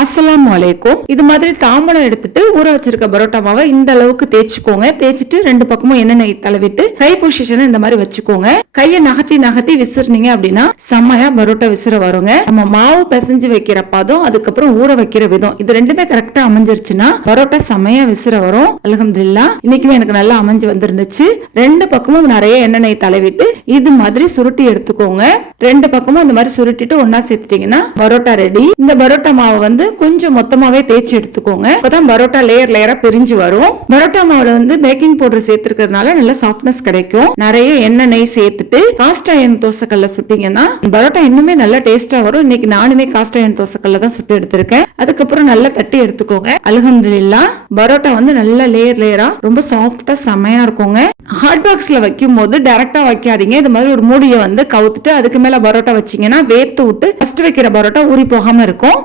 அஸ்லாம் வலைக்கும் இது மாதிரி தாம்பழம் எடுத்துட்டு ஊற வச்சிருக்க பரோட்டா மாவை இந்த அளவுக்கு தேய்ச்சிக்கோங்க. தேய்ச்சிட்டு ரெண்டு பக்கமும் எண்ணெய் தழுவிட்டு கை பொசிஷன் இந்த மாதிரி வச்சுக்கோங்க. கையை நகர்த்தி நகர்த்தி விசிறுனீங்க அப்படின்னா செம்மையா பரோட்டா விசிற வருங்க. நம்ம மாவு பிசைஞ்சு வைக்கிற பதம் அதுக்கப்புறம் ஊற வைக்கிற விதம் இது ரெண்டுமே கரெக்டா அமைஞ்சிருச்சுன்னா பரோட்டா செம்மையா விசிற வரும். அலகம்துல்லா இன்னைக்குமே எனக்கு நல்லா அமைஞ்சு வந்திருந்துச்சு. ரெண்டு பக்கமும் நிறைய எண்ணெய் தடவிட்டு இது மாதிரி சுருட்டி எடுத்துக்கோங்க. ரெண்டு பக்கமும் இந்த மாதிரி சுருட்டிட்டு ஒன்னா சேர்த்துட்டீங்கன்னா பரோட்டா ரெடி இந்த பரோட்டா மாவை வந்து கொஞ்சம் மொத்தமாவே தேய்ச்சி எடுத்துக்கோங்க. அப்பதான் பரோட்டா லேயர் லேயரா பிரிஞ்சு வரும். பரோட்டா மாவுல வந்து பேக்கிங் பவுடர் சேர்த்திருக்கிறதுனால நல்ல சாஃப்ட்னஸ் கிடைக்கும். நிறைய எண்ணெய் நெய் சேர்த்துட்டு காஸ்ட் அயன் தோசைக்கல்ல சுட்டீங்கன்னா பரோட்டா இன்னுமே நல்லா டேஸ்டா வரும். இன்னைக்கு நானுமே காஸ்ட் அயன் தோசைக்கல்ல தான் சுட்டு எடுத்திருக்கேன். அதுக்கப்புறம் நல்லா தட்டி எடுத்துக்கோங்க. அல்ஹம்துலில்லா பரோட்டா வந்து நல்ல லேயர் லேயரா ரொம்ப சாஃப்டா செமையா இருக்குங்க. ஹாட் பாக்ஸ்ல வைக்கும் போது டைரக்டா வைக்காதீங்க. இது மாதிரி ஒரு மூடியை வந்து கவுத்துட்டு அதுக்கு மேல பரோட்டா வச்சீங்கன்னா வேத்து விட்டு ஃபர்ஸ்ட் வைக்கிற பரோட்டா ஊறி போகாம இருக்கும்.